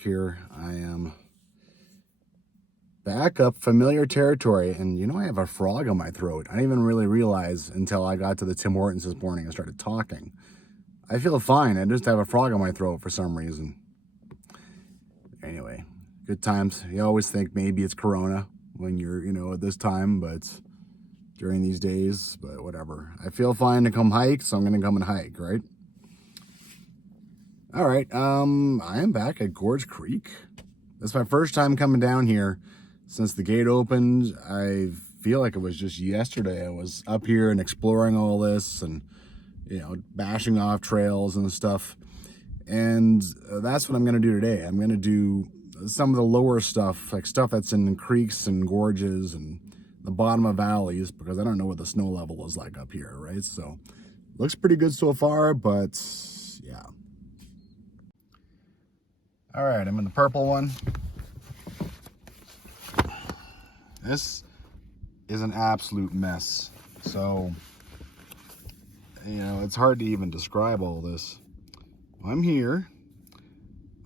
mark here. I am back up familiar territory, and you know, I have a frog in my throat. I didn't even really realize until I got to the Tim Hortons this morning and started talking. I feel fine. I just have a frog in my throat for some reason. Anyway, good times. You always think maybe it's Corona when you're, you know, at this time, but during these days, but whatever. I feel fine to come hike, so I'm going to come and hike, right? All right, I am back at Gorge Creek. That's my first time coming down here since the gate opened. I feel like it was just yesterday. I was up here and exploring all this and, you know, bashing off trails and stuff. And that's what I'm going to do today. I'm going to do some of the lower stuff, like stuff that's in creeks and gorges and the bottom of valleys, because I don't know what the snow level is like up here, right? So looks pretty good so far, but yeah. All right, I'm in the purple one. This is an absolute mess. So, you know, it's hard to even describe all this. I'm here.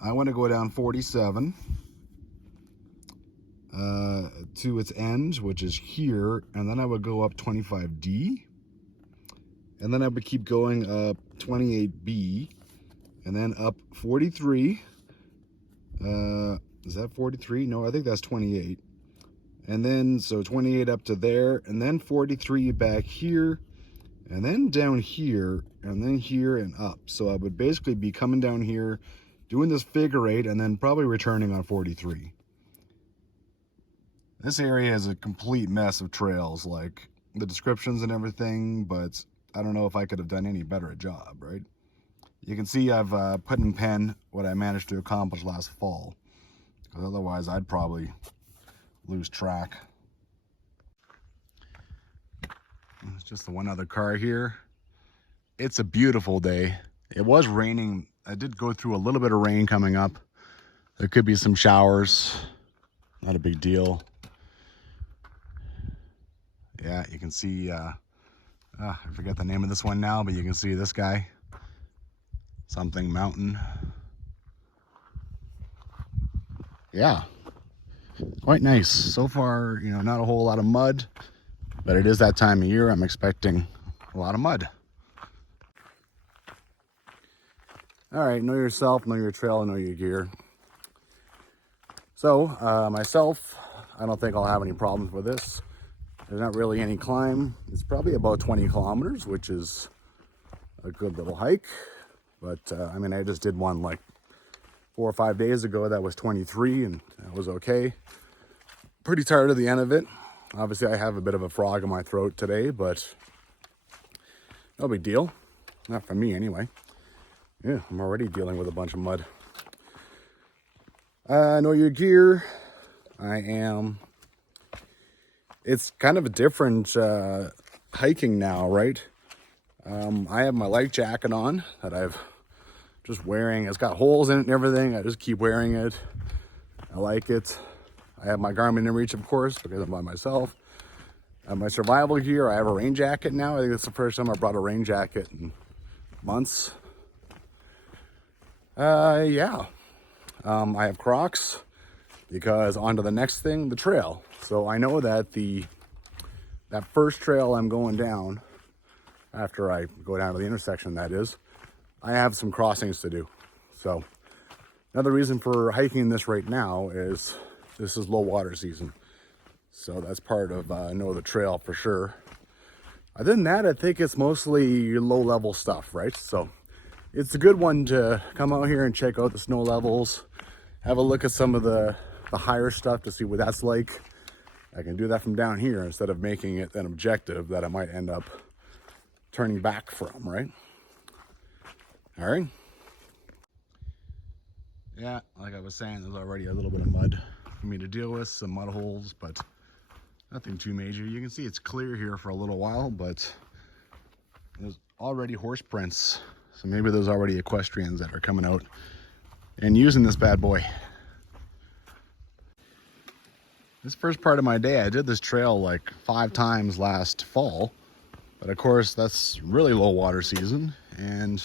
I want to go down 47 to its end, which is here, and then I would go up 25D, and then I would keep going up 28B, and then up 43. Is that 43? No, I think that's 28. And then, so 28 up to there, and then 43 back here, and then down here, and then here and up. So I would basically be coming down here, doing this figure eight, and then probably returning on 43. This area is a complete mess of trails, like the descriptions and everything, but I don't know if I could have done any better a job, right? You can see I've put in pen what I managed to accomplish last fall, because otherwise I'd probably lose track. It's just the one other car here. It's a beautiful day. It was raining. I did go through a little bit of rain coming up. There could be some showers. Not a big deal. Yeah, you can see, I forget the name of this one now, but you can see this guy. Something mountain. Yeah, quite nice. So far, you know, not a whole lot of mud, but it is that time of year. I'm expecting a lot of mud. All right, know yourself, know your trail, know your gear. So, myself, I don't think I'll have any problems with this. There's not really any climb. It's probably about 20 kilometers, which is a good little hike. But, I mean, I just did one like 4 or 5 days ago that was 23, and that was okay. Pretty tired of the end of it. Obviously, I have a bit of a frog in my throat today, but no big deal. Not for me, anyway. Yeah, I'm already dealing with a bunch of mud. Know your gear. I am. It's kind of a different hiking now, right? I have my life jacket on that I've just wearing. It's got holes in it and everything. I just keep wearing it. I like it. I have my Garmin in reach, of course, because I'm by myself. I have my survival gear. I have a rain jacket now. I think it's the first time I brought a rain jacket in months. Yeah. I have Crocs because on to the next thing, the trail. So I know that that first trail I'm going down, after I go down to the intersection, that is, I have some crossings to do. So another reason for hiking this right now is this is low water season. So that's part of know the trail for sure. Other than that, I think it's mostly low level stuff, right? So it's a good one to come out here and check out the snow levels, have a look at some of the higher stuff to see what that's like. I can do that from down here instead of making it an objective that I might end up turning back from, right? All right. Yeah, like I was saying, there's already a little bit of mud for me to deal with, some mud holes, but nothing too major. You can see it's clear here for a little while, but there's already horse prints. So maybe there's already equestrians that are coming out and using this bad boy. This first part of my day, I did this trail like 5 times last fall, but of course that's really low water season, and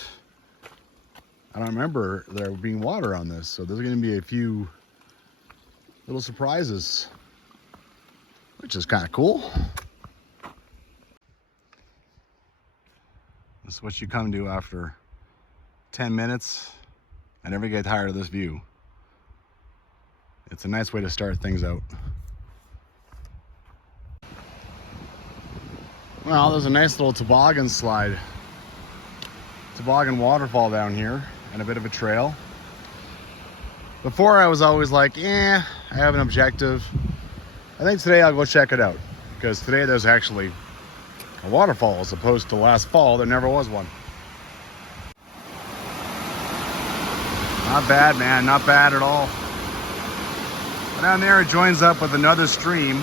I don't remember there being water on this, so there's going to be a few little surprises, which is kind of cool. This is what you come to after 10 minutes. I never get tired of this view. It's a nice way to start things out. Well, there's a nice little toboggan slide. Toboggan waterfall down here and a bit of a trail. Before I was always like, I have an objective. I think today I'll go check it out, because today there's actually a waterfall as opposed to last fall there never was one. Not bad, man, not bad at all. But down there it joins up with another stream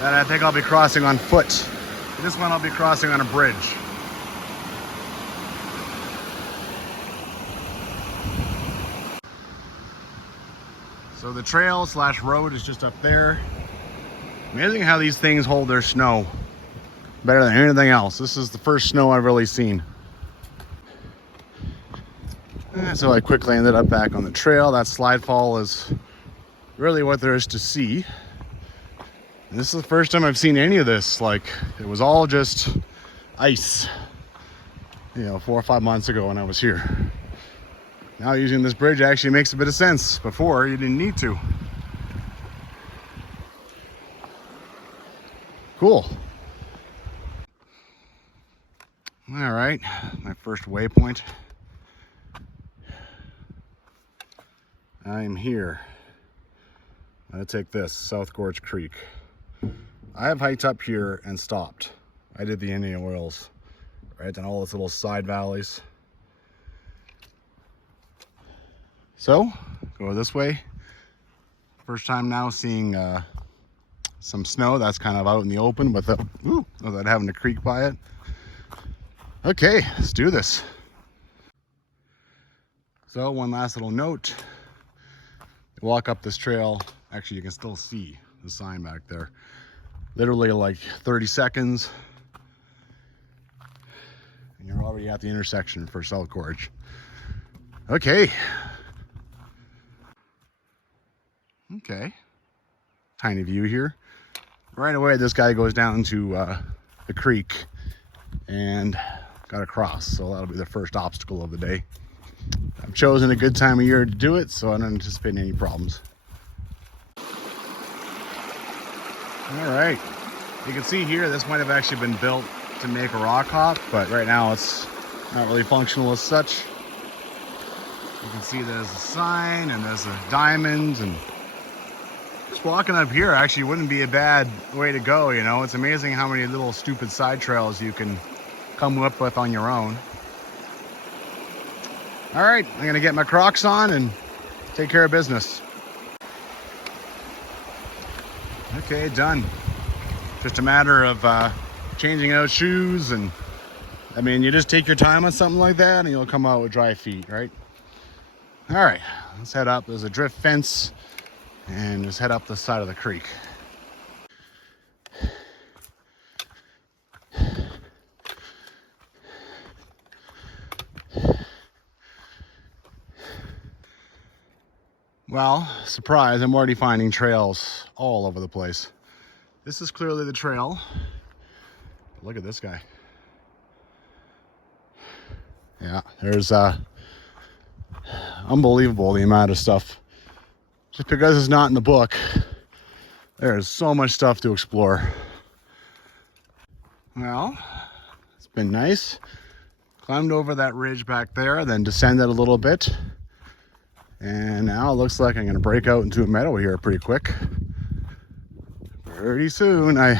that I think I'll be crossing on foot. This one I'll be crossing on a bridge. So the trail / road is just up there. Amazing how these things hold their snow better than anything else. This is the first snow I've really seen. And so I quickly ended up back on the trail. That slide fall is really what there is to see. And this is the first time I've seen any of this. Like, it was all just ice, 4 or 5 months ago when I was here. Now using this bridge actually makes a bit of sense. Before, you didn't need to. Cool. All right, my first waypoint. I'm here. I'm gonna take this, South Gorge Creek. I have hiked up here and stopped. I did the Indian Oils, right? And all those little side valleys. So, go this way. First time now seeing some snow that's kind of out in the open without having a creek by it. Okay, let's do this. So, one last little note. You walk up this trail, actually you can still see the sign back there. Literally like 30 seconds. And you're already at the intersection for South Gorge. Okay. Okay. Tiny view here. Right away, this guy goes down to the creek and got across. So that'll be the first obstacle of the day. I've chosen a good time of year to do it, so I don't anticipate any problems. All right. You can see here, this might have actually been built to make a rock hop, but right now it's not really functional as such. You can see there's a sign and there's a diamond, and just walking up here actually wouldn't be a bad way to go, It's amazing how many little stupid side trails you can come up with on your own. All right, I'm gonna get my Crocs on and take care of business. Okay, done. Just a matter of changing out shoes, and you just take your time on something like that and you'll come out with dry feet, right? All right, let's head up. There's a drift fence, and just head up the side of the creek. Well, surprise, I'm already finding trails all over the place. This is clearly the trail. Look at this guy. Yeah, there's unbelievable the amount of stuff. Just because it's not in the book, there's so much stuff to explore. Well, it's been nice. Climbed over that ridge back there, then descended a little bit. And now it looks like I'm going to break out into a meadow here pretty quick. Pretty soon. I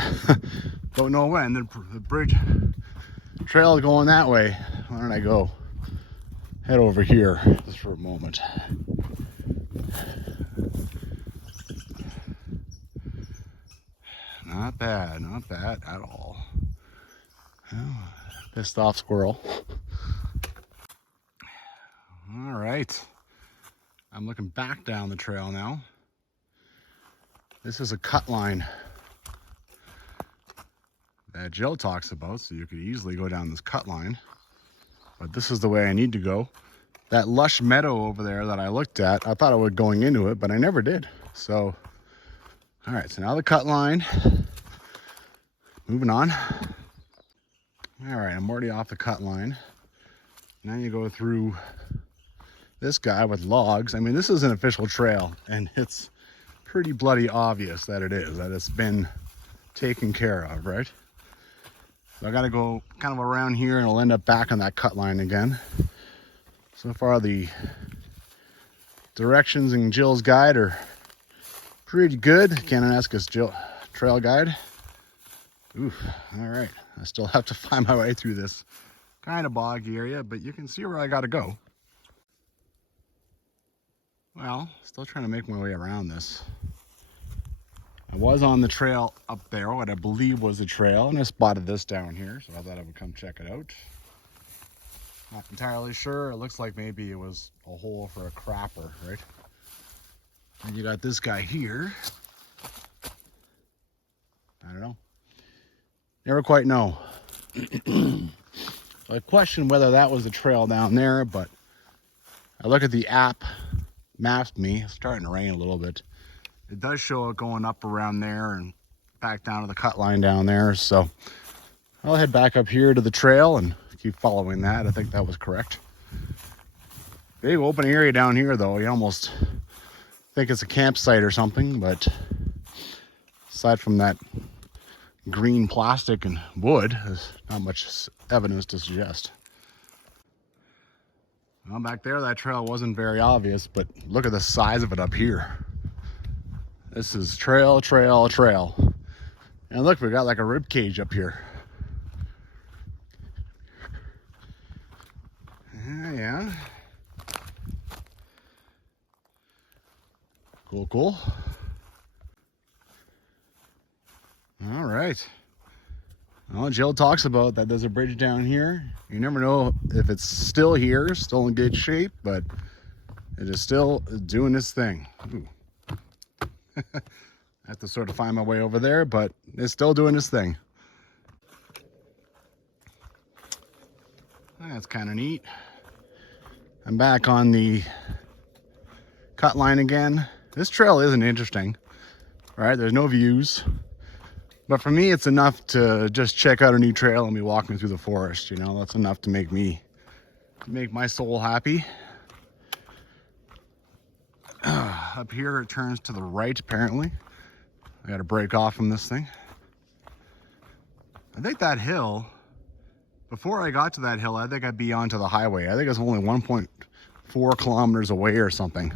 don't know when. The bridge trail is going that way. Why don't I go head over here just for a moment. Not bad at all. Oh, pissed off squirrel. All right. I'm looking back down the trail now. This is a cut line that Jill talks about, so you could easily go down this cut line. But this is the way I need to go. that lush meadow over there that I looked at, I thought I would going into it, but I never did. So, all right, so now the cut line. Moving on. All right, I'm already off the cut line. Now you go through this guy with logs. I mean, this is an official trail, and it's pretty bloody obvious that it is, that it's been taken care of, right? So I gotta go kind of around here and I'll end up back on that cut line again. So far the directions in Jill's guide are pretty good. Kananaskis Trail guide. Oof, all right. I still have to find my way through this kind of boggy area, but you can see where I gotta go. Well, still trying to make my way around this. I was on the trail up there, what I believe was the trail, and I spotted this down here, so I thought I would come check it out. Not entirely sure. It looks like maybe it was a hole for a crapper, right? And you got this guy here. I don't know. Never quite know. So I question whether that was the trail down there, but I look at the app, mapped me. It's starting to rain a little bit. It does show it going up around there and back down to the cut line down there. So I'll head back up here to the trail and keep following that. I think that was correct. Big open area down here though. You almost think it's a campsite or something, but aside from that green plastic and wood, there's not much evidence to suggest. Well, back there, that trail wasn't very obvious, but look at the size of it up here. This is trail, trail, trail. And look, we got like a rib cage up here. Yeah. Cool, cool. All right. Well, Jill talks about that there's a bridge down here. You never know if it's still here, still in good shape, but it is still doing its thing. I have to sort of find my way over there, but it's still doing its thing. That's kind of neat. I'm back on the cut line again. This trail isn't interesting, right? There's no views. But for me, it's enough to just check out a new trail and be walking through the forest, you know? That's enough to make my soul happy. Up here, it turns to the right, apparently. I gotta break off from this thing. I think that hill, before I got to that hill, I think I'd be onto the highway. I think it's only 1.4 kilometers away or something.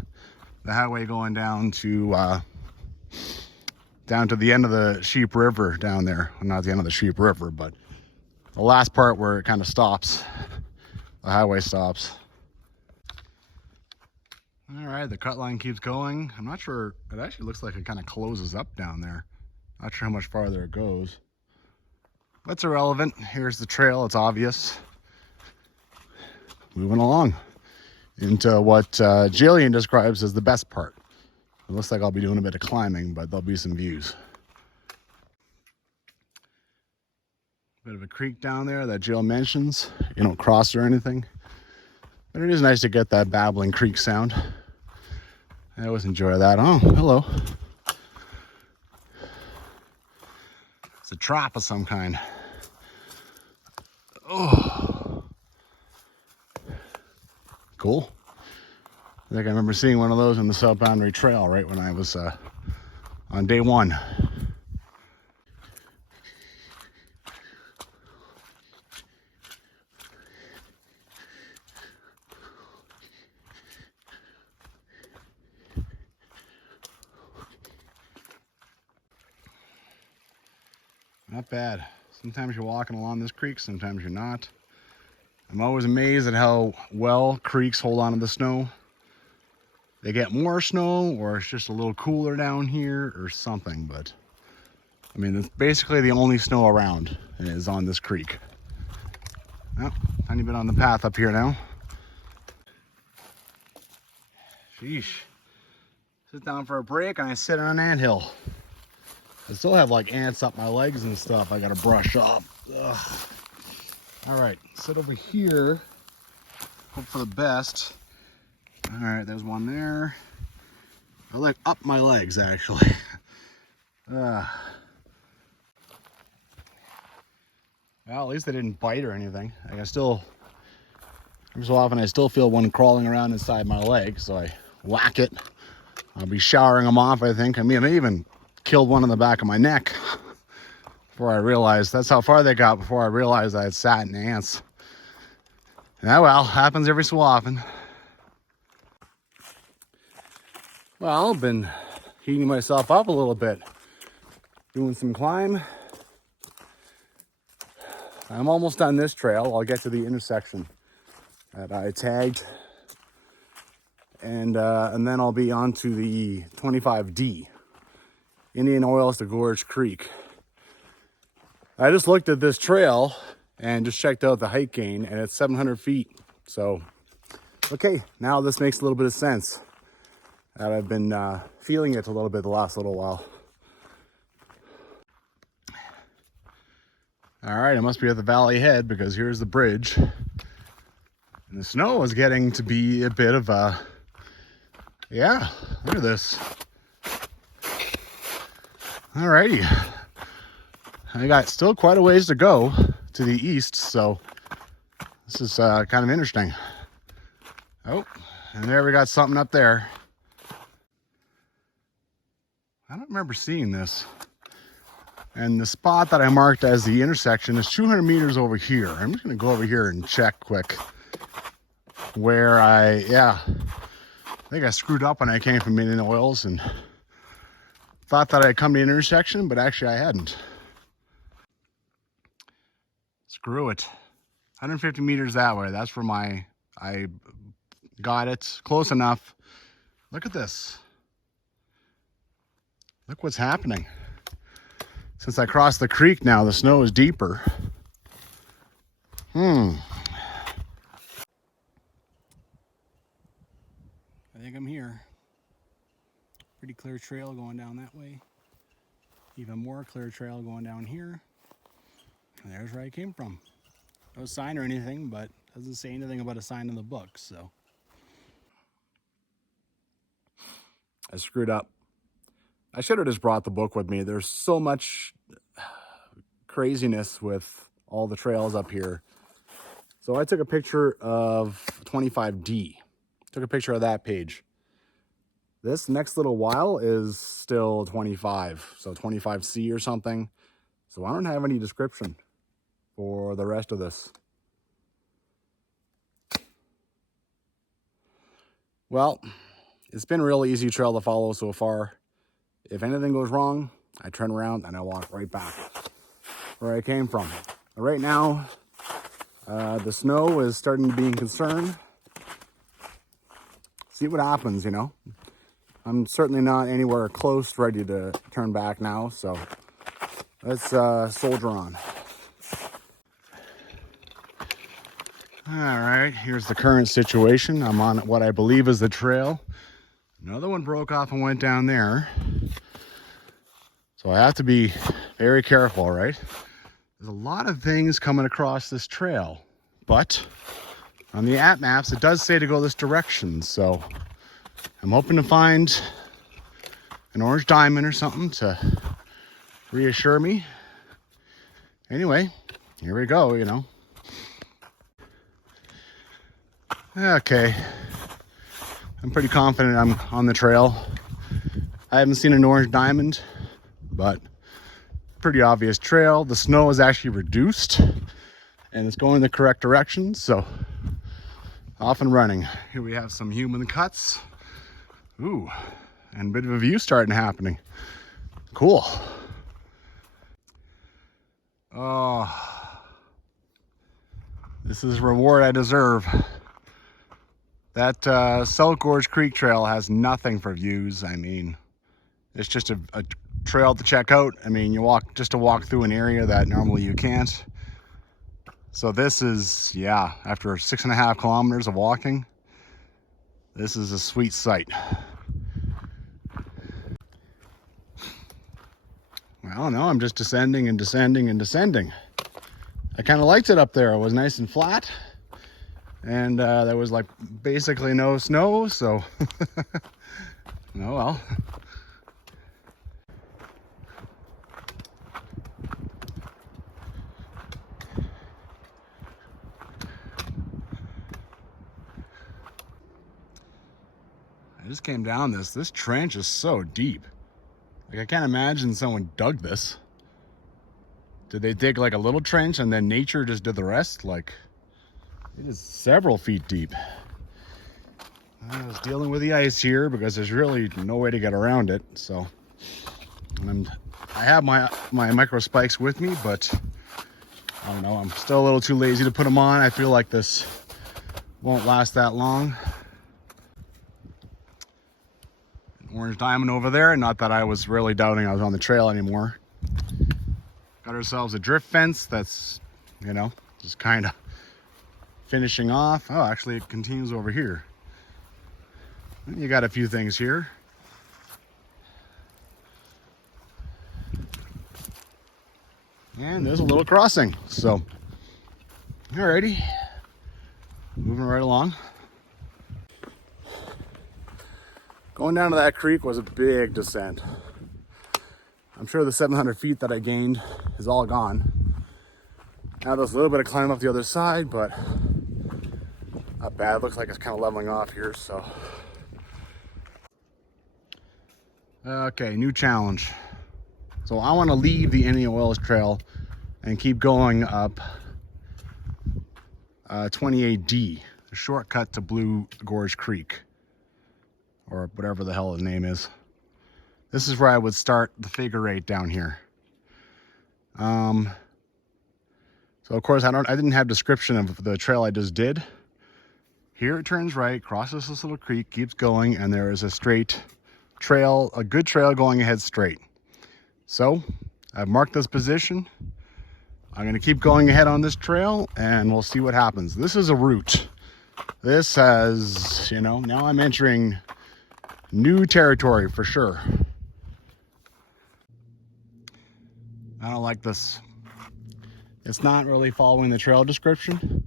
The highway going down to the end of the Sheep River down there. Well, not the end of the Sheep River, but the last part where it kind of stops. The highway stops. All right, the cut line keeps going. I'm not sure, it actually looks like it kind of closes up down there. Not sure how much farther it goes. That's irrelevant. Here's the trail, it's obvious. Moving along into what Jillian describes as the best part. It looks like I'll be doing a bit of climbing, but there'll be some views. Bit of a creek down there that Jill mentions. You don't cross or anything. But it is nice to get that babbling creek sound. I always enjoy that. Oh, hello. It's a trap of some kind. Oh. Cool. I think I remember seeing one of those on the South Boundary Trail right when I was on day one. Not bad. Sometimes you're walking along this creek, sometimes you're not. I'm always amazed at how well creeks hold on to the snow. They get more snow, or it's just a little cooler down here or something, but I mean, it's basically the only snow around is on this creek. Well, tiny bit on the path up here now. Sheesh. Sit down for a break and I sit on an anthill. I still have like ants up my legs and stuff I gotta brush off. Ugh. All right, sit over here, hope for the best. All right, there's one there. I like up my legs, actually. Well, at least they didn't bite or anything. I still, every so often I still feel one crawling around inside my leg, so I whack it. I'll be showering them off, I think. I mean, I even killed one in the back of my neck before I realized, that's how far they got before I realized I had sat in ants. Yeah, well, happens every so often. Well, I've been heating myself up a little bit, doing some climb. I'm almost done this trail. I'll get to the intersection that I tagged, and then I'll be on to the 25D, Indian Oils to Gorge Creek. I just looked at this trail and just checked out the height gain, and it's 700 feet. So, okay, now this makes a little bit of sense. That I've been feeling it a little bit the last little while. All right, I must be at the valley head because here's the bridge. And the snow is getting to be a bit of a, yeah, look at this. All righty. I got still quite a ways to go to the east, so this is kind of interesting. Oh, and there we got something up there. I don't remember seeing this. And the spot that I marked as the intersection is 200 meters over here. I'm just going to go over here and check quick where I think I screwed up when I came from Indian Oils and thought that I'd come to an intersection, but actually I hadn't. Screw it. 150 meters that way. That's where I got it close enough. Look at this. Look what's happening. Since I crossed the creek now, the snow is deeper. I think I'm here. Pretty clear trail going down that way. Even more clear trail going down here. And there's where I came from. No sign or anything, but doesn't say anything about a sign in the book, so. I screwed up. I should have just brought the book with me. There's so much craziness with all the trails up here. So I took a picture of 25D. Took a picture of that page. This next little while is still 25. So 25C or something. So I don't have any description for the rest of this. Well, it's been a really easy trail to follow so far. If anything goes wrong, I turn around and I walk right back where I came from. Right now, the snow is starting to be a concern. See what happens, you know. I'm certainly not anywhere close ready to turn back now, so let's soldier on. All right, here's the current situation. I'm on what I believe is the trail. Another one broke off and went down there. So I have to be very careful, right? There's a lot of things coming across this trail, but on the app maps, it does say to go this direction. So I'm hoping to find an orange diamond or something to reassure me. Anyway, here we go, you know. Okay. I'm pretty confident I'm on the trail. I haven't seen an orange diamond, but pretty obvious trail. The snow is actually reduced and it's going the correct direction, so off and running. Here we have some human cuts. Ooh, and a bit of a view starting happening. Cool. Oh, this is the reward I deserve. That South Gorge Creek trail has nothing for views. I mean, it's just a trail to check out. I mean, you walk just to walk through an area that normally you can't. So this is, yeah, after 6.5 kilometers of walking, this is a sweet sight. Well, no, I'm just descending and descending and descending. I kind of liked it up there. It was nice and flat. And there was like basically no snow, so oh well. I just came down this trench is so deep. Like, I can't imagine someone dug this. Did they dig like a little trench and then nature just did the rest? Like, it is several feet deep. I was dealing with the ice here because there's really no way to get around it. So I have my micro spikes with me, but I don't know, I'm still a little too lazy to put them on. I feel like this won't last that long. Orange diamond over there. Not that I was really doubting I was on the trail anymore. Got ourselves a drift fence that's, you know, just kind of finishing off. Oh, actually it continues over here. You got a few things here. And there's a little crossing. So, alrighty. Moving right along. Going down to that creek was a big descent. I'm sure the 700 feet that I gained is all gone. Now there's a little bit of climb up the other side, but not bad. It looks like it's kind of leveling off here, so. Okay, new challenge. So I want to leave the Indian Wells Trail and keep going up 28D, the shortcut to Blue Gorge Creek, or whatever the hell the name is. This is where I would start the figure eight down here. So of course I didn't have description of the trail I just did. Here it turns right, crosses this little creek, keeps going, and there is a straight trail, a good trail going ahead straight. So I've marked this position. I'm gonna keep going ahead on this trail and we'll see what happens. This is a route. This has, you know, now I'm entering new territory for sure. I don't like this. It's not really following the trail description.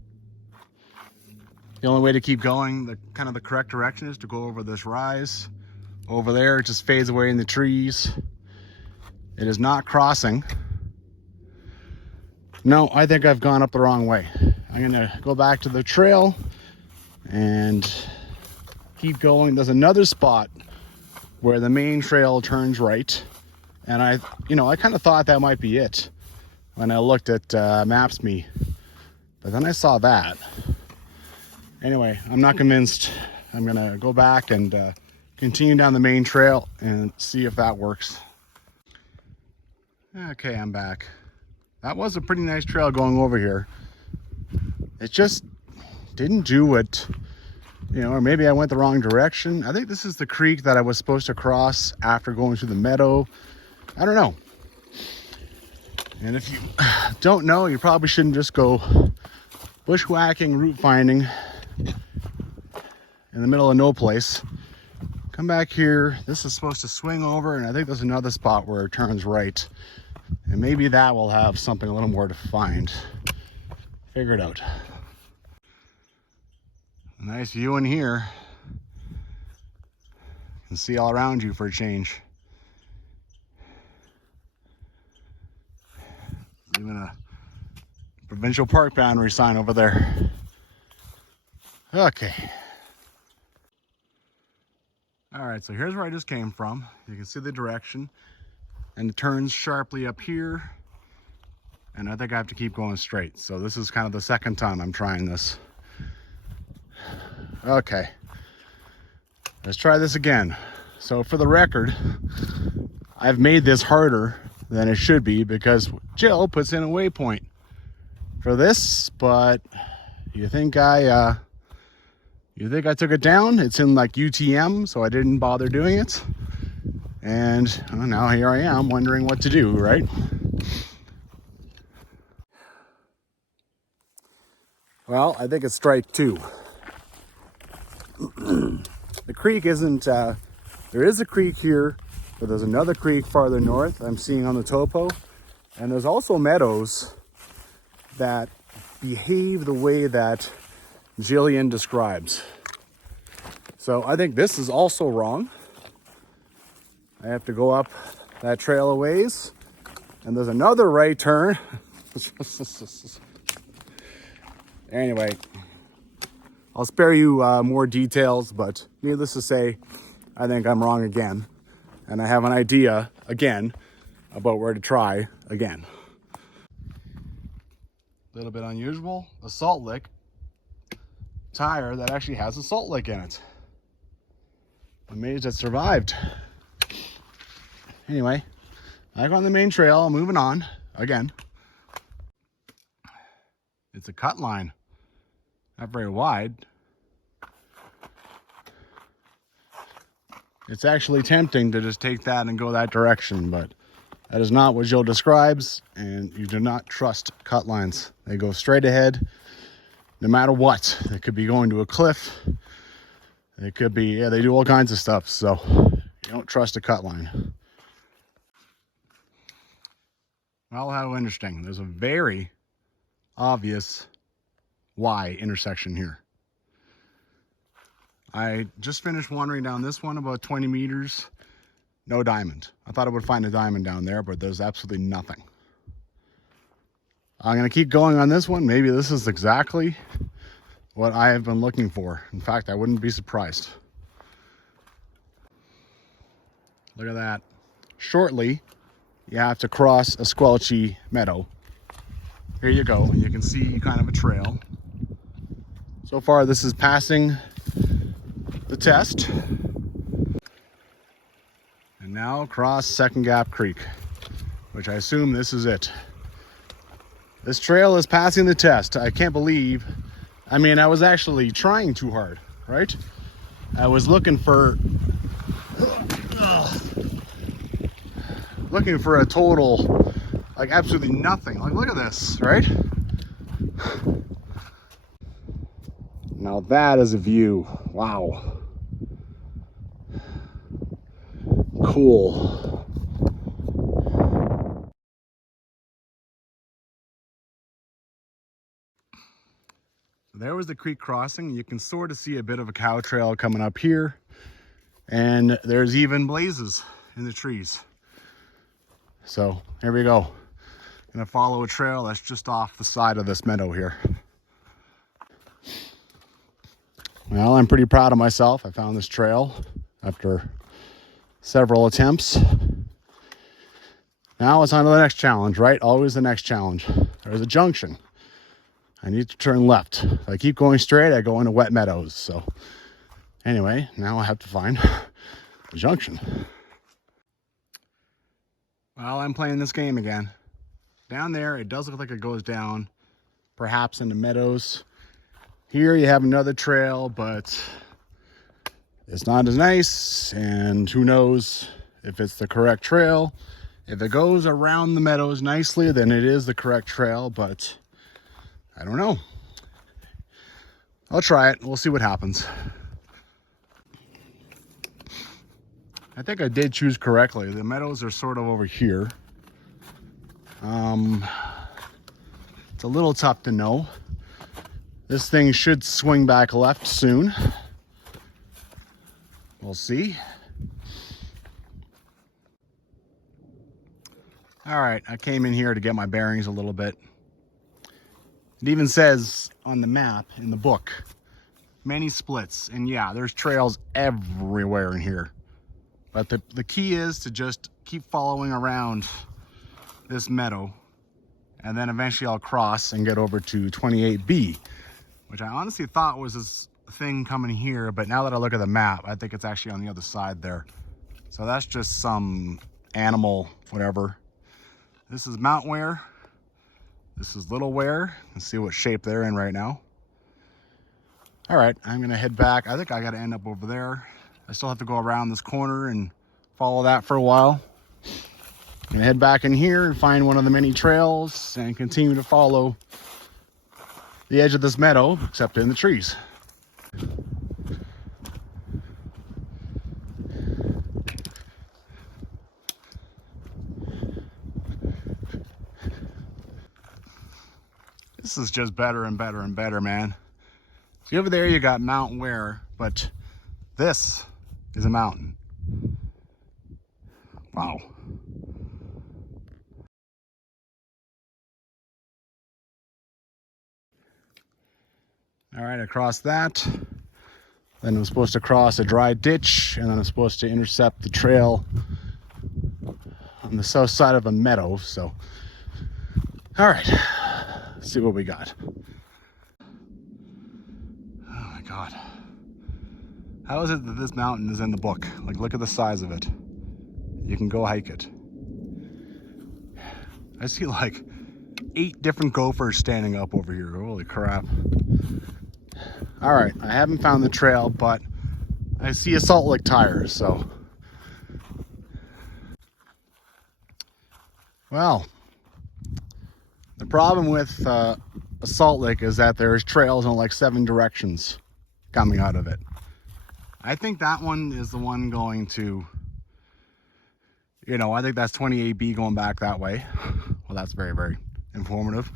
The only way to keep going, the correct direction is to go over this rise. Over there, it just fades away in the trees. It is not crossing. No, I think I've gone up the wrong way. I'm gonna go back to the trail and keep going. There's another spot where the main trail turns right. And I kind of thought that might be it when I looked at Maps.me. But then I saw that. Anyway, I'm not convinced. I'm gonna go back and continue down the main trail and see if that works. Okay, I'm back. That was a pretty nice trail going over here. It just didn't do what, or maybe I went the wrong direction. I think this is the creek that I was supposed to cross after going through the meadow. I don't know. And if you don't know, you probably shouldn't just go bushwhacking, route finding in the middle of no place. Come back here. This is supposed to swing over, and I think there's another spot where it turns right. And maybe that will have something a little more defined. Figure it out. A nice view in here. You can see all around you for a change. Even a provincial park boundary sign over there. Okay. All right, so here's where I just came from. You can see the direction. And it turns sharply up here. And I think I have to keep going straight. So this is kind of the second time I'm trying this. Okay. Let's try this again. So for the record, I've made this harder than it should be because Jill puts in a waypoint for this, but you think I took it down? It's in like UTM, so I didn't bother doing it. And now here I am wondering what to do, right? Well, I think it's strike two. The creek isn't, there is a creek here, but there's another creek farther north I'm seeing on the topo. And there's also meadows that behave the way that Jillian describes. So I think this is also wrong. I have to go up that trail a ways, and there's another right turn. Anyway, I'll spare you more details, but needless to say, I think I'm wrong again. And I have an idea again about where to try again. A little bit unusual, a salt lick tire that actually has a salt lick in it. Amazed it survived. Anyway, back on the main trail, moving on again. It's a cut line, not very wide. It's actually tempting to just take that and go that direction, but that is not what Jill describes, and you do not trust cut lines. They go straight ahead no matter what. They could be going to a cliff. They could be, they do all kinds of stuff, so you don't trust a cut line. Well, how interesting. There's a very obvious Y intersection here. I just finished wandering down this one about 20 meters. No diamond. I thought I would find a diamond down there, but there's absolutely nothing. I'm going to keep going on this one. Maybe this is exactly what I have been looking for. In fact, I wouldn't be surprised. Look at that. Shortly, you have to cross a squelchy meadow. Here you go. You can see kind of a trail. So far, this is passing the test. And now cross Second Gap Creek, which I assume this is it. This trail is passing the test. I can't believe, I mean, I was actually trying too hard, right? I was looking for a total, like absolutely nothing. Like, look at this, right? Now that is a view. Wow. Cool. There was the creek crossing. You can sort of see a bit of a cow trail coming up here. And there's even blazes in the trees. So here we go. Gonna follow a trail that's just off the side of this meadow here. Well, I'm pretty proud of myself. I found this trail after several attempts. Now it's on to the next challenge, right? Always the next challenge. There's a junction. I need to turn left. If I keep going straight, I go into wet meadows. So anyway, now I have to find the junction. Well, I'm playing this game again. Down there, it does look like it goes down, perhaps into meadows. Here you have another trail, but it's not as nice, and who knows if it's the correct trail. If it goes around the meadows nicely, then it is the correct trail, but I don't know. I'll try it. We'll see what happens. I think I did choose correctly. The meadows are sort of over here. It's a little tough to know. This thing should swing back left soon. We'll see. All right, I came in here to get my bearings a little bit. It even says on the map in the book, many splits. And yeah, there's trails everywhere in here. But the key is to just keep following around this meadow, and then eventually I'll cross and get over to 28B, which I honestly thought was this thing coming here, but now that I look at the map, I think it's actually on the other side there. So that's just some animal, whatever. This is Mount Ware. This is Little Ware. Let's see what shape they're in right now. All right, I'm gonna head back. I think I gotta end up over there. I still have to go around this corner and follow that for a while. I'm gonna head back in here and find one of the many trails and continue to follow the edge of this meadow, except in the trees. This is just better and better and better, man. See over there, you got Mount Ware, but this is a mountain. Wow. All right, across that. Then I'm supposed to cross a dry ditch, and then I'm supposed to intercept the trail on the south side of a meadow. So, all right, let's see what we got. Oh my God. How is it that this mountain is in the book? Like, look at the size of it. You can go hike it. I see like 8 different gophers standing up over here. Holy crap. All right, I haven't found the trail, but I see a Salt Lick tires, so. Well, the problem with a Salt Lick is that there's trails in like 7 directions coming out of it. I think that one is the one going to, you know, I think that's 28B going back that way. Well, that's very, very informative.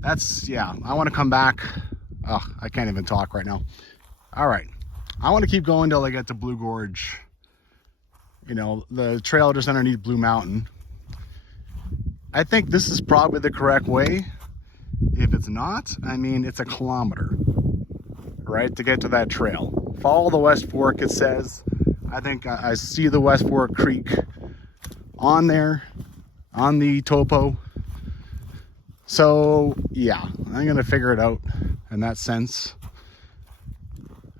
That's, yeah, I want to come back. Oh, I can't even talk right now. All right, I want to keep going till I get to Blue Gorge. You know, the trail just underneath Blue Mountain. I think this is probably the correct way. If it's not, I mean, it's a kilometer, right, to get to that trail. Follow the West Fork, it says. I think I see the West Fork Creek on there, on the topo. So, yeah, I'm going to figure it out in that sense.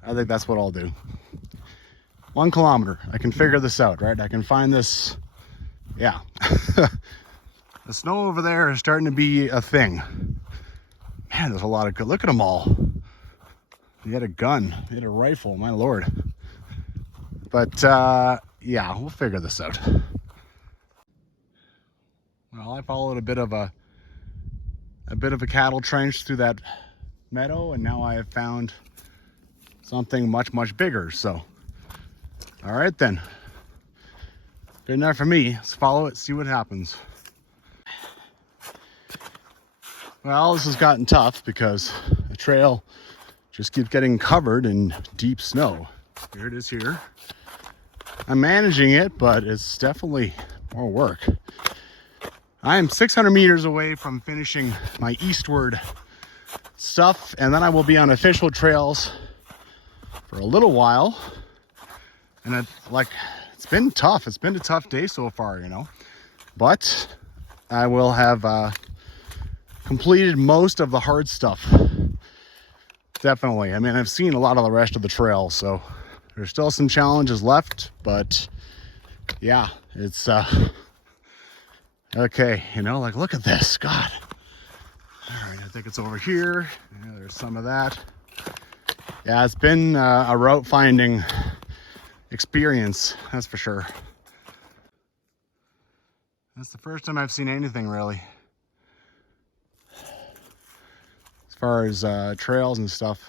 I think that's what I'll do. 1 kilometer. I can figure this out, right? I can find this. Yeah. The snow over there is starting to be a thing. Man, there's a lot of good. Look at them all. He had a gun. He had a rifle. My Lord. But, yeah, we'll figure this out. Well, I followed a bit of a cattle trench through that meadow, and now I have found something much, much bigger. So, all right then. Good enough for me. Let's follow it, see what happens. Well, this has gotten tough because the trail just keeps getting covered in deep snow. Here it is here. I'm managing it, but it's definitely more work. I am 600 meters away from finishing my eastward stuff, and then I will be on official trails for a little while. And it's been tough. It's been a tough day so far, you know. But I will have completed most of the hard stuff. Definitely. I mean, I've seen a lot of the rest of the trail, so there's still some challenges left, but yeah, it's okay, you know, like, look at this, God. All right, I think it's over here. Yeah, there's some of that. Yeah, it's been a route finding experience, that's for sure. That's the first time I've seen anything really. As far as trails and stuff.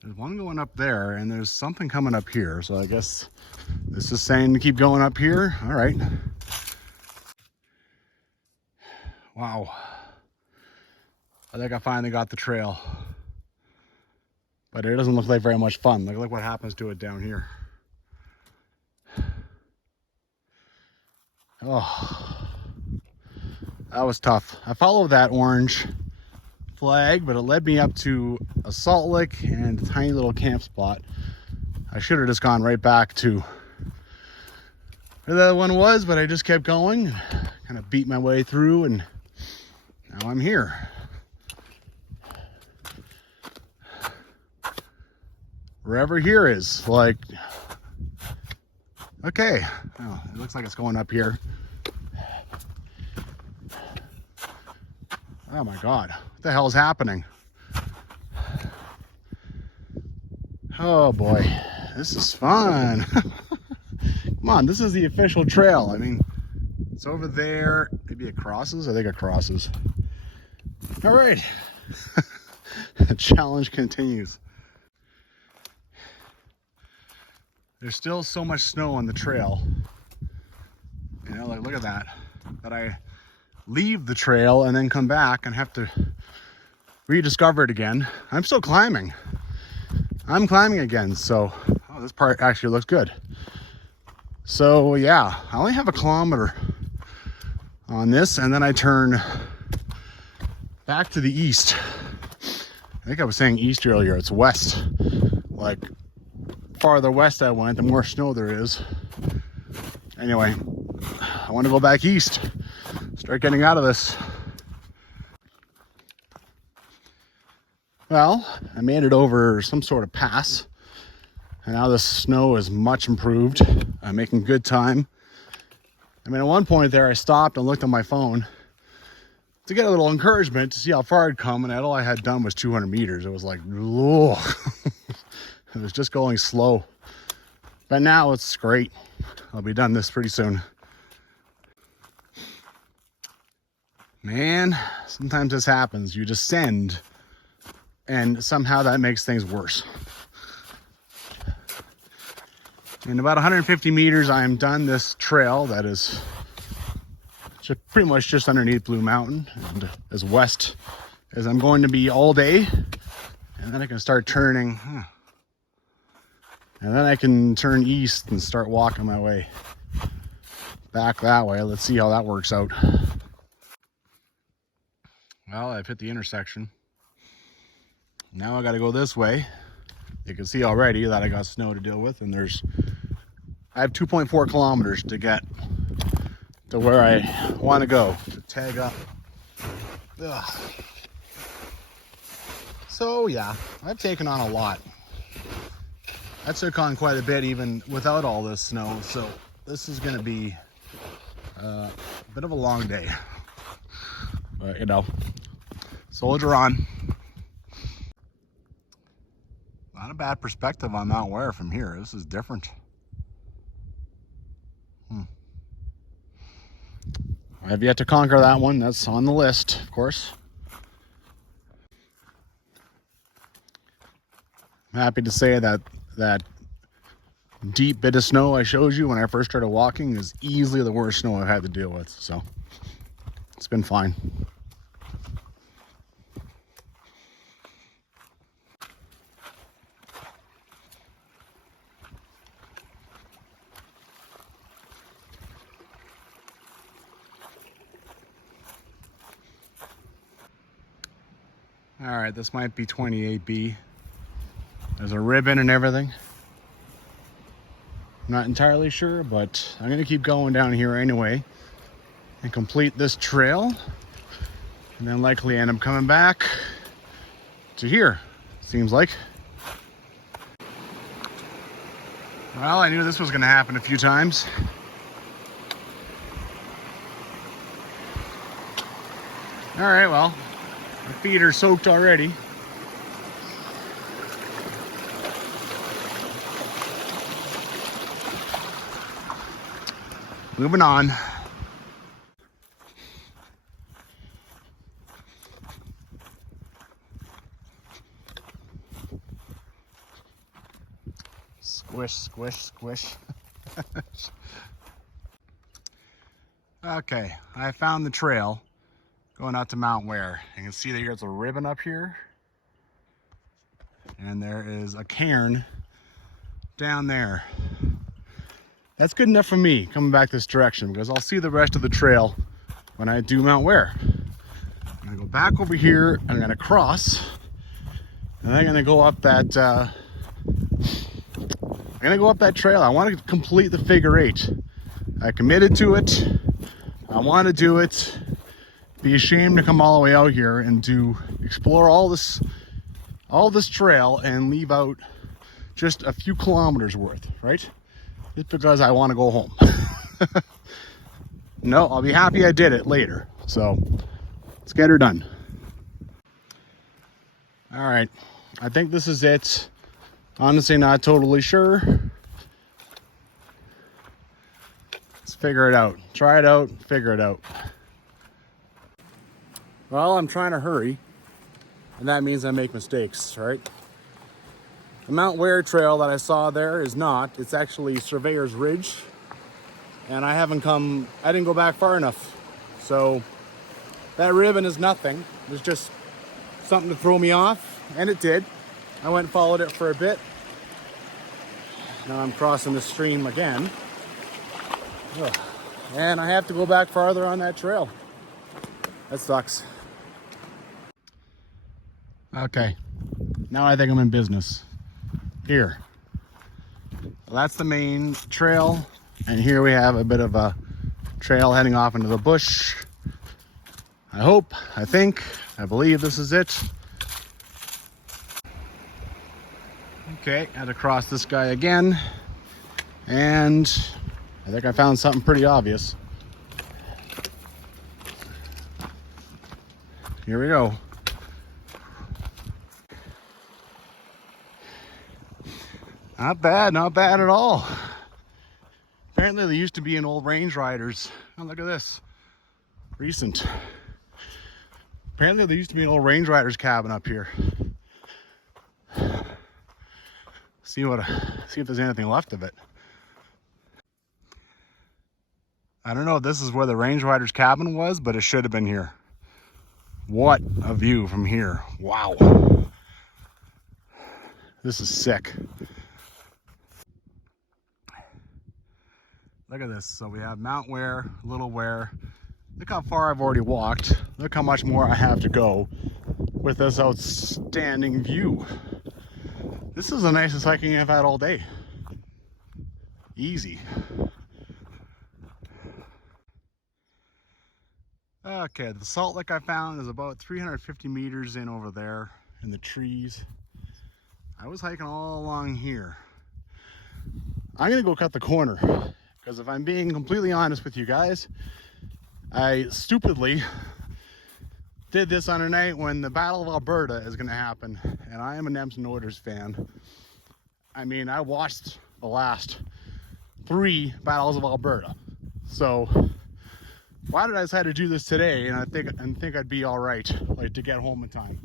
There's one going up there, and there's something coming up here. So I guess this is saying to keep going up here. All right. Wow. I think I finally got the trail. But it doesn't look like very much fun. Look what happens to it down here. Oh, that was tough. I followed that orange flag, but it led me up to a Salt Lick and a tiny little camp spot. I should have just gone right back to where that one was, but I just kept going, kind of beat my way through, and now I'm here. Wherever here is, like, okay. Oh, it looks like it's going up here. Oh my God, what the hell is happening? Oh boy, this is fun. Come on, this is the official trail. I mean, it's over there. Maybe it crosses? I think it crosses. All right. The challenge continues. There's still so much snow on the trail. You know, like, look at that. That I leave the trail and then come back and have to rediscover it again. I'm still climbing. I'm climbing again. So this part actually looks good. So yeah, I only have 1 kilometer on this, and then I turn back to the east. I think I was saying east earlier. It's west. Like, farther west I went, the more snow there is. Anyway, I want to go back east, start getting out of this. Well, I made it over some sort of pass, and now the snow is much improved. I'm making good time. I mean, at one point there, I stopped and looked at my phone to get a little encouragement to see how far I'd come, and all I had done was 200 meters. It was like, ugh. It was just going slow. But now it's great. I'll be done this pretty soon. Man, sometimes this happens. You descend, and somehow that makes things worse. In about 150 meters, I am done this trail that is pretty much just underneath Blue Mountain and as west as I'm going to be all day. And then I can start turning. And then I can turn east and start walking my way back that way. Let's see how that works out. Well, I've hit the intersection. Now I got to go this way. You can see already that I got snow to deal with, and I have 2.4 kilometers to get to where I want to go to tag up. Ugh. So yeah, I've taken on a lot. I took on quite a bit even without all this snow, so this is going to be a bit of a long day. But you know, soldier on. Not a bad perspective on Mount Ware from here. This is different. I have yet to conquer that one. That's on the list, of course. I'm happy to say that deep bit of snow I showed you when I first started walking is easily the worst snow I've had to deal with. So it's been fine. All right, this might be 28B. There's a ribbon and everything. I'm not entirely sure, but I'm gonna keep going down here anyway and complete this trail, and then likely end up coming back to here, seems like. Well, I knew this was gonna happen a few times. All right, well, my feet are soaked already. Moving on. Squish, squish, squish. Okay, I found the trail going out to Mount Ware. You can see that there's a ribbon up here, and there is a cairn down there. That's good enough for me coming back this direction, because I'll see the rest of the trail when I do Mount Ware. I'm gonna go back over here, I'm gonna cross, and I'm gonna go up that trail. I want to complete the figure 8. I committed to it. I want to do it. Be ashamed to come all the way out here and to explore all this trail and leave out just a few kilometers worth, right? Just because I want to go home. No, I'll be happy I did it later. So let's get her done. All right, I think this is it. Honestly, not totally sure. Let's figure it out. Try it out, figure it out. Well, I'm trying to hurry, and that means I make mistakes, right? The Mount Ware trail that I saw there is not. It's actually Surveyor's Ridge, and I didn't go back far enough. So that ribbon is nothing. It's just something to throw me off, and it did. I went and followed it for a bit. Now I'm crossing the stream again. Ugh. And I have to go back farther on that trail. That sucks. Okay, now I think I'm in business. Here. Well, that's the main trail, and here we have a bit of a trail heading off into the bush. I hope, I think, I believe this is it. Okay, had to cross this guy again, and I think I found something pretty obvious. Here we go. Not bad at all. Apparently they used to be in old Range Riders. Oh, look at this. Recent. Apparently there used to be an old Range Riders cabin up here. See if there's anything left of it. I don't know if this is where the Range Riders cabin was, but it should have been here. What a view from here. Wow. This is sick. Look at this. So we have Mount Ware, Little Ware. Look how far I've already walked. Look how much more I have to go with this outstanding view. This is the nicest hiking I've had all day. Easy. Okay, the salt lick I found is about 350 meters in over there in the trees. I was hiking all along here. I'm gonna go cut the corner because if I'm being completely honest with you guys, I stupidly did this on a night when the Battle of Alberta is gonna happen, and I am an Edmonton Oilers fan. I mean, I watched the last 3 Battles of Alberta, so why did I decide to do this today and think I'd be all right, like to get home in time?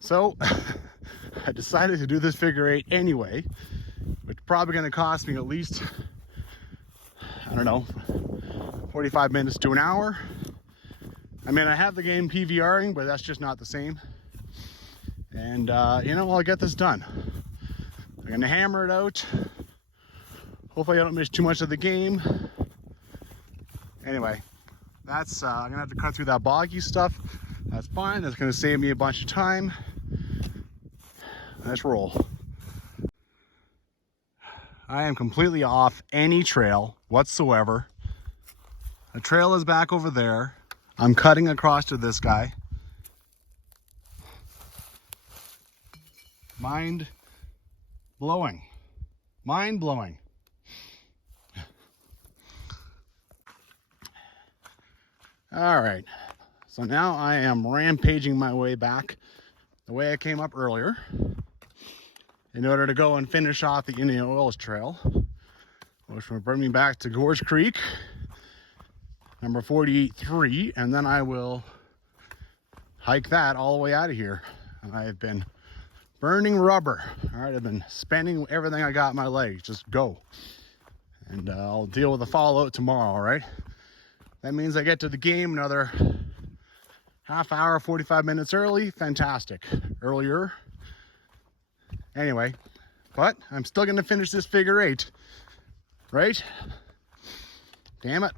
So I decided to do this figure 8 anyway, which is probably going to cost me at least, I don't know, 45 minutes to an hour. I mean, I have the game PVRing, but that's just not the same. And you know, I'll get this done. I'm going to hammer it out. Hopefully I don't miss too much of the game. Anyway, that's I'm gonna have to cut through that boggy stuff. That's fine. That's gonna save me a bunch of time. Let's roll. I am completely off any trail whatsoever. The trail is back over there. I'm cutting across to this guy. Mind blowing. Mind blowing. All right, so now I am rampaging my way back the way I came up earlier in order to go and finish off the Indian Oils Trail, which will bring me back to Gorge Creek, number 48.3, and then I will hike that all the way out of here. And I have been burning rubber. All right, I've been spending everything I got in my legs. Just go. And I'll deal with the fallout tomorrow, all right? That means I get to the game another half hour, 45 minutes early. Fantastic. Earlier. Anyway, but I'm still going to finish this figure 8. Right? Damn it.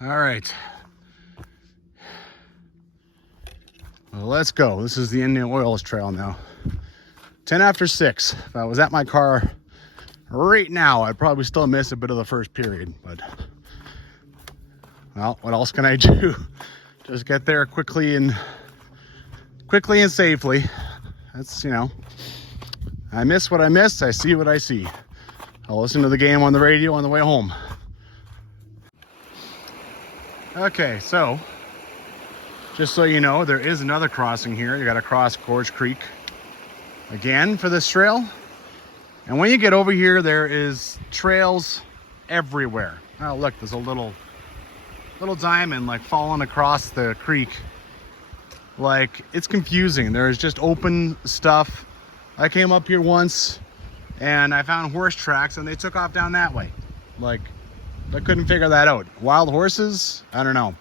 All right. Well, let's go. This is the Indian Oils Trail now. 10 after 6. If I was at my car right now, I'd probably still miss a bit of the first period, but well, what else can I do? Just get there quickly and safely. That's, you know, I miss what I miss, I see what I see. I'll listen to the game on the radio on the way home. Okay, so just so you know, there is another crossing here. You got to cross Gorge Creek again for this trail. And when you get over here, there is trails everywhere. Oh, look, there's a little diamond like falling across the creek. Like, it's confusing. There's just open stuff. I came up here once and I found horse tracks and they took off down that way. Like, I couldn't figure that out. Wild horses? I don't know.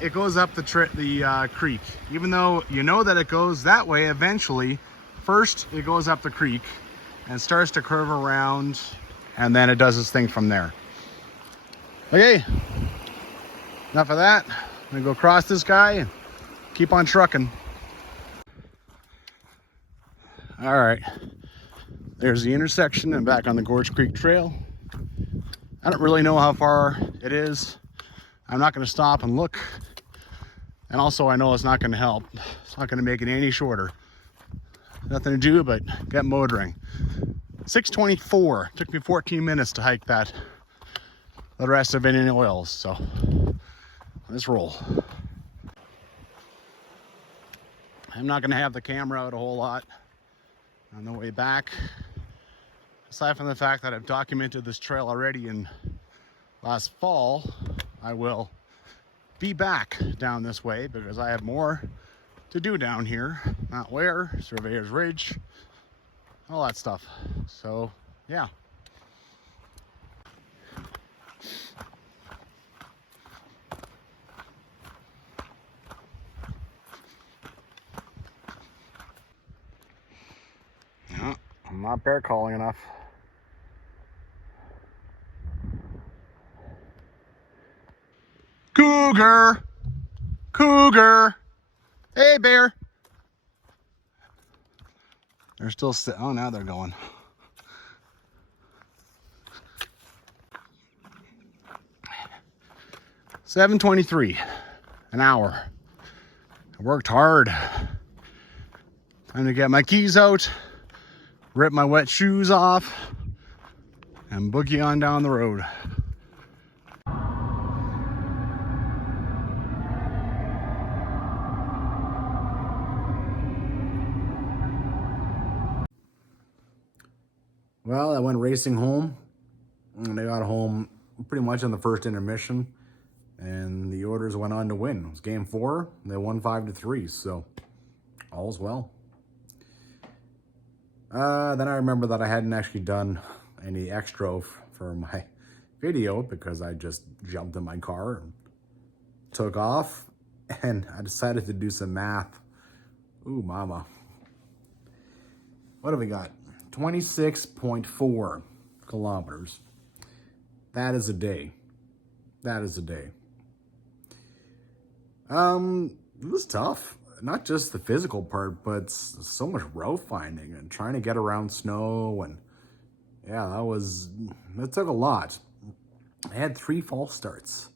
it goes up the creek. Even though you know that it goes that way eventually, first it goes up the creek and starts to curve around, and then it does its thing from there. Okay, enough of that. I'm gonna go across this guy and keep on trucking. All right, there's the intersection and back on the Gorge Creek Trail. I don't really know how far it is. I'm not gonna stop and look. And also I know it's not gonna help. It's not gonna make it any shorter. Nothing to do but get motoring. 6:24, took me 14 minutes to hike that. The rest of it in oils, so let's roll. I'm not gonna have the camera out a whole lot on the way back. Aside from the fact that I've documented this trail already in last fall, I will be back down this way because I have more to do down here. Mount Ware, Surveyor's Ridge, all that stuff. So, yeah. No, I'm not bear calling enough. Cougar! Cougar! Hey, bear! They're still sitting. Oh, now they're going. $7:23, an hour. I worked hard. Time to get my keys out, rip my wet shoes off, and boogie on down the road. Well, I went racing home, and I got home pretty much on the first intermission, and the Orders went on to win. It was game 4. They won 5-3, so all's well. Then I remember that I hadn't actually done any extra for my video because I just jumped in my car and took off, and I decided to do some math. Ooh, mama. What have we got? 26.4 kilometers. That is a day. That is a day. It was tough. Not just the physical part, but so much route finding and trying to get around snow. And yeah, that took a lot. I had 3 false starts.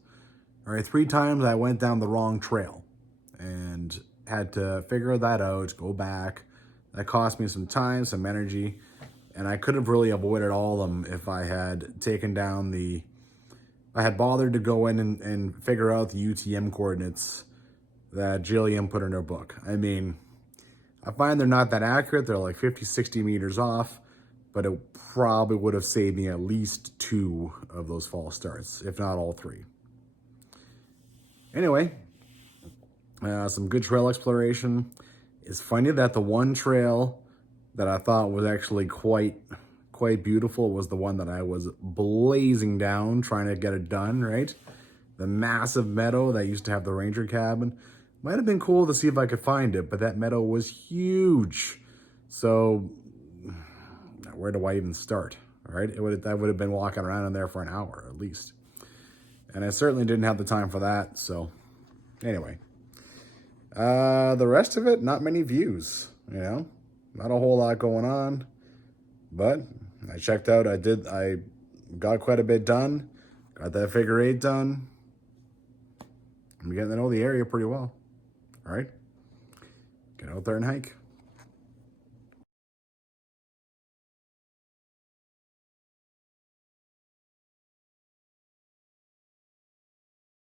All right, 3 times I went down the wrong trail and had to figure that out, go back. That cost me some time, some energy, and I could have really avoided all of them if I had taken down I had bothered to go in and figure out the UTM coordinates that Jillian put in her book. I mean, I find they're not that accurate. They're like 50, 60 meters off, but it probably would have saved me at least 2 of those false starts, if not all 3. Anyway, some good trail exploration. It's funny that the one trail that I thought was actually quite beautiful was the one that I was blazing down trying to get it done, right? The massive meadow that used to have the ranger cabin. Might have been cool to see if I could find it, but that meadow was huge. So where do I even start, all right? I would have been walking around in there for an hour at least. And I certainly didn't have the time for that, so anyway. The rest of it, not many views, you know, not a whole lot going on, but I checked out, I got quite a bit done, got that figure 8 done. I'm getting to know the area pretty well. All right, get out there and hike.